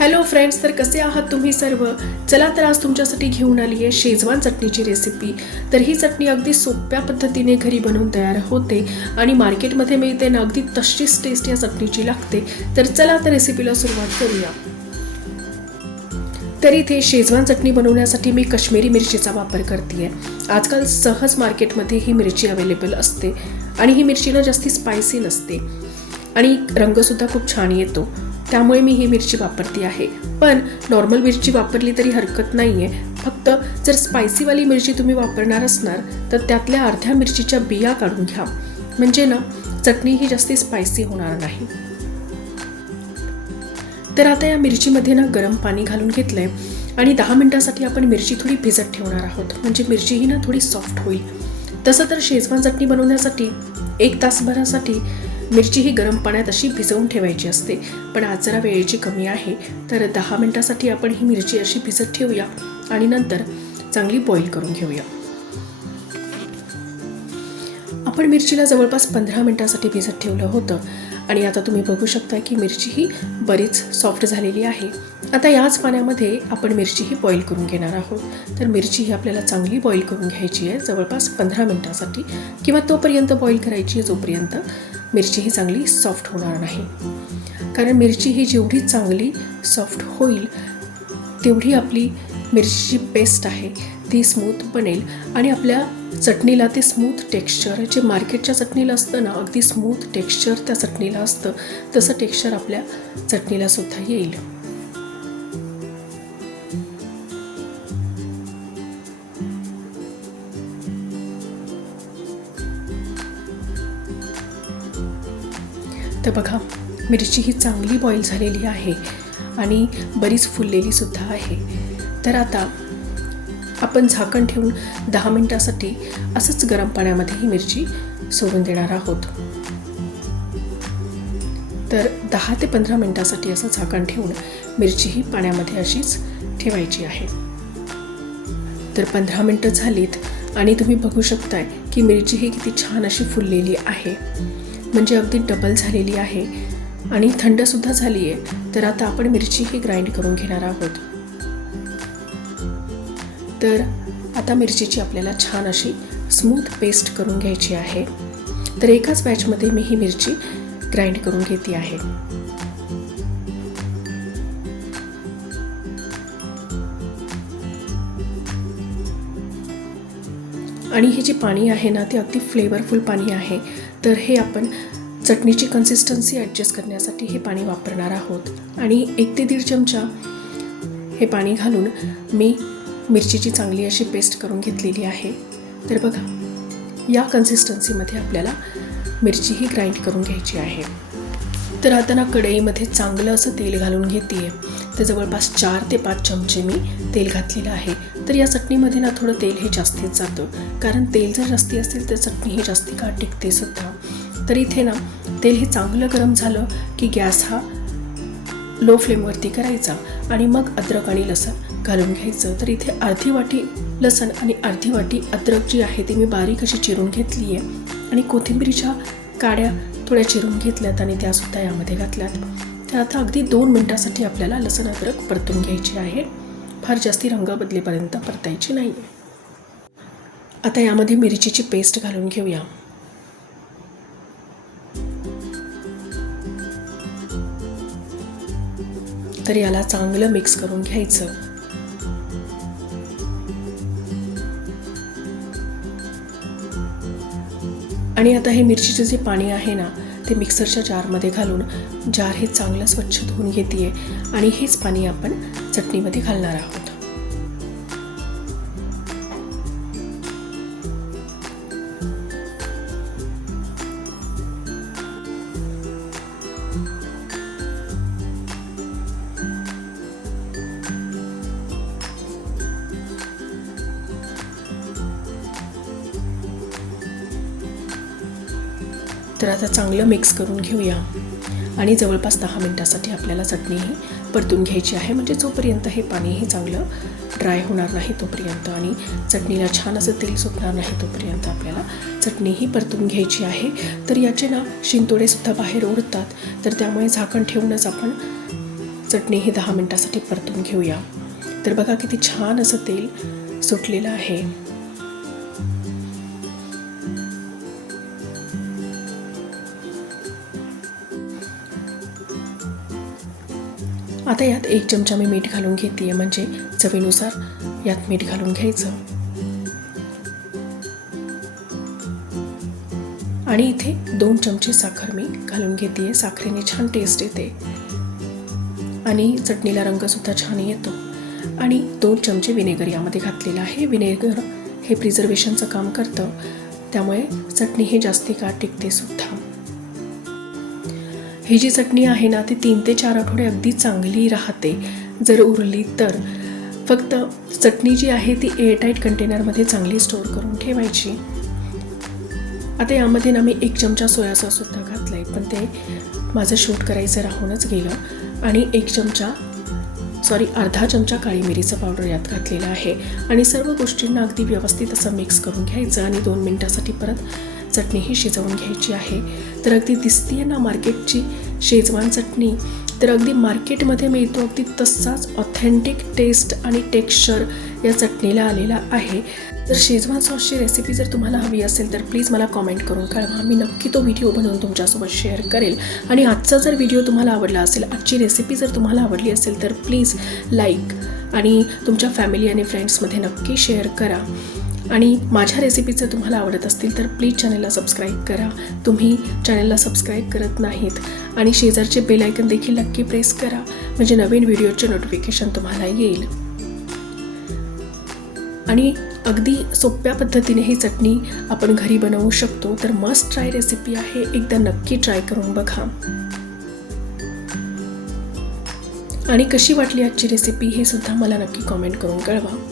Hello friends तर कसे आहात तुम्ही सर्व? चला तर आज तुमच्यासाठी घेऊन आली आहे शेजवान चटणीची रेसिपी तर ही चटणी अगदी सोप्या पद्धतीने घरी बनवून तयार होते आणि मार्केटमध्ये मिळते ना अगदी तशीच टेस्ट या चटणीची लागते. तर चला तर रेसिपीला सुरुवात करूया. तर इथे शेजवान चटणी बनवण्यासाठी मी कश्मीरी मिरचीचा वापर करते आहे आजकाल सहज मार्केटमध्ये ही मिरची अवेलेबल असते आणि ही मिरची ना जास्ती स्पायसी नसते. आणि रंगसुद्धा खूप छान येतो. त्यामुळे मी ही मिरची वापरते आहे. पण नॉर्मल मिरची वापरली तरी हरकत नाही आहे फक्त जर स्पायसीवाली मिरची तुम्ही वापरणार असणार तर त्यातल्या अर्ध्या मिरचीच्या बिया काढून घ्या. म्हणजे ना चटणी ही जास्ती स्पायसी होणार नाही. तर आता या मिरचीमध्ये ना गरम पाणी घालून घेतलंय आणि दहा मिनिटासाठी आपण मिरची थोडी भिजत ठेवणार आहोत. म्हणजे मिरची ही ना थोडी सॉफ्ट होईल. तसं तर शेजवान चटणी बनवण्यासाठी एक तासभरासाठी मिरची ही गरम पाण्यात अशी भिजवून ठेवायची असते. पण आज जरा वेळेची कमी आहे तर दहा मिनटासाठी आपण ही मिरची अशी भिजत ठेवूया आणि नंतर चांगली बॉईल करून घेऊया. आपण मिरचीला जवळपास पंधरा मिनटासाठी भिजत ठेवलं होतं आणि आता तुम्ही बघू शकता की मिरची ही बरीच सॉफ्ट झालेली आहे. आता याच पाण्यामध्ये आपण मिरची ही बॉईल करून घेणार आहोत. तर मिरची ही आपल्याला चांगली बॉईल करून घ्यायची आहे जवळपास पंधरा मिनटासाठी किंवा तोपर्यंत बॉईल करायची आहे जोपर्यंत मिरची ही चांगली सॉफ्ट होणार नाही. कारण मिरची ही जेवढी चांगली सॉफ्ट होईल तेवढी आपली मिरचीची पेस्ट आहे ती स्मूथ बनेल आणि आपल्या चटणीला ते स्मूथ टेक्स्चर जे मार्केटच्या चटणीला असतं ना अगदी स्मूथ टेक्स्चर त्या चटणीला असतं तसं टेक्स्चर आपल्या चटणीला सुद्धा येईल. तर बघा मिरची ही चांगली बॉईल झालेली आहे आणि बरीच फुललेली सुद्धा आहे. तर आता आपण झाकण ठेवून दहा मिनटासाठी असंच गरम पाण्यामध्ये ही मिरची सोडून देणार आहोत. तर दहा ते पंधरा मिनटासाठी असं झाकण ठेवून मिरची ही पाण्यामध्ये अशीच ठेवायची आहे. तर पंधरा मिनटं झालीत आणि तुम्ही बघू शकताय की मिरची ही किती छान अशी फुललेली आहे. म्हणजे अगदी डबल झालेली आहे. आणि थंडसुद्धा झाली आहे तर आता आपण मिरची ही ग्राइंड करून घेणार आहोत. तर आता मिरचीची आपल्याला छान अशी स्मूथ पेस्ट करून घ्यायची आहे. तर एकाच बॅचमध्ये मी ही मिरची ग्राइंड करून घेते आहे. आणि हे जे पाणी आहे ना ते अगदी फ्लेवरफुल पाणी आहे. तर हे आपण चटणीची कन्सिस्टन्सी ॲडजस्ट करण्यासाठी हे पाणी वापरणार आहोत. आणि एक ते दीड चमचा हे पाणी घालून मी मिरचीची चांगली अशी पेस्ट करून घेतलेली आहे. तर बघा या कन्सिस्टन्सीमध्ये आपल्याला मिरची ही ग्राइंड करून घ्यायची आहे. तर आता ना कढईमध्ये चांगलं असं तेल घालून घेते आहे तर जवळपास चार ते पाच चमचे मी तेल घातलेलं आहे. तर या चटणीमध्ये ना थोडं तेल हे जास्तीच जातं. कारण तेल जर जास्ती असेल तर चटणी ही जास्ती काळ टिकते सुद्धा. तर इथे ना तेल हे चांगलं गरम झालं की गॅस हा लो फ्लेमवरती करायचा आणि मग अद्रक आणि लसण घालून घ्यायचं. तर इथे अर्धी वाटी लसण आणि अर्धी वाटी अद्रक जी आहे ती मी बारीक अशी चिरून घेतली आहे. आणि कोथिंबीरीच्या काड्या थोड्या चिरून घेतल्यात आणि त्यासुद्धा यामध्ये घातल्यात. तर आता अगदी दोन मिनटासाठी आपल्याला लसण अद्रक परतून घ्यायची आहे. फार जास्ती रंग बदलेपर्यंत परतायची नाही आता यामध्ये मिरचीची पेस्ट घालून घेऊया. तर याला चांगलं मिक्स करून घ्यायचं. आणि आता हे मिरचीचे जे पाणी आहे ना ते मिक्सरच्या जारमध्ये घालून जार हे चांगलं स्वच्छ धुवून घेते आणि हेच पाणी आपण चटणीमध्ये घालणार आहोत. तर आता चांगलं मिक्स करून घेऊया. आणि जवळपास दहा मिनटासाठी आपल्याला चटणी ही परतून घ्यायची आहे. म्हणजे जोपर्यंत हे पाणीही चांगलं ड्राय होणार नाही तोपर्यंत आणि चटणीला छान असं तेल सुटणार नाही तोपर्यंत आपल्याला चटणी ही परतून घ्यायची आहे. तर याचे ना शिंतोडेसुद्धा बाहेर ओढतात तर त्यामुळे झाकण ठेवूनच आपण चटणी ही दहा मिनटासाठी परतून घेऊया. तर बघा किती छान असं तेल सुटलेलं आहे. आता यात एक चमचा मी मीठ घालून घेते म्हणजे चवीनुसार यात मीठ घालून घ्यायचं. आणि इथे दोन चमचे साखर मी घालून घेते साखरेने छान टेस्ट येते. आणि चटणीला रंगसुद्धा छान येतो. आणि दोन चमचे विनेगर यामध्ये घातलेलं आहे. विनेगर हे प्रिझर्वेशनचं काम करतं. त्यामुळे चटणी हे जास्ती काळ टिकते सुद्धा ही जी चटणी आहे ना ती तीन ते चार आठवडे अगदी चांगली राहते. जर उरली तर. फक्त चटणी जी आहे ती एअरटाईट कंटेनरमध्ये चांगली स्टोअर करून ठेवायची. आता यामध्ये ना मी एक चमचा सोया सॉससुद्धा घातला आहे पण ते माझं शूट करायचं राहूनच गेलं. आणि एक चमचा सॉरी अर्धा चमचा काळी मिरीचं पावडर यात घातलेला आहे. आणि सर्व गोष्टींना अगदी व्यवस्थित असं मिक्स करून घ्यायचं आणि दोन मिनटासाठी परत चटणी ही शिजवून घ्यायची आहे. तर अगदी दिसतीये ना मार्केटची शेजवान चटणी? तर अगदी मार्केटमध्ये मिळतो अगदी तसाच ऑथेंटिक टेस्ट आणि टेक्स्चर या चटणीला आलेला आहे. तर शेजवान सॉसची रेसिपी जर तुम्हाला हवी असेल तर प्लीज मला कॉमेंट करून कळवा. मी नक्की तो व्हिडिओ बनवून तुमच्यासोबत शेअर करेल. आणि आजचा जर व्हिडिओ तुम्हाला आवडला असेल आजची रेसिपी जर तुम्हाला आवडली असेल तर प्लीज लाईक आणि तुमच्या फॅमिली आणि फ्रेंड्समध्ये नक्की शेअर करा. आणि माझ्या रेसिपी जर तुम्हाला आवडत असतील तर प्लीज चॅनलला सबस्क्राईब करा. तुम्ही चॅनलला सबस्क्राईब करत नाहीत आणि शेजारचे बेल आयकन देखील नक्की प्रेस करा. म्हणजे नवीन व्हिडिओचे नोटिफिकेशन तुम्हाला येईल. आणि अगदी सोप्या पद्धतीने ही चटणी आपण घरी बनवू शकतो. तर मस्ट ट्राय रेसिपी आहे. एकदा नक्की ट्राय करून बघा. आणि कशी वाटली आजची रेसिपी हे सुद्धा मला नक्की कॉमेंट करून कळवा.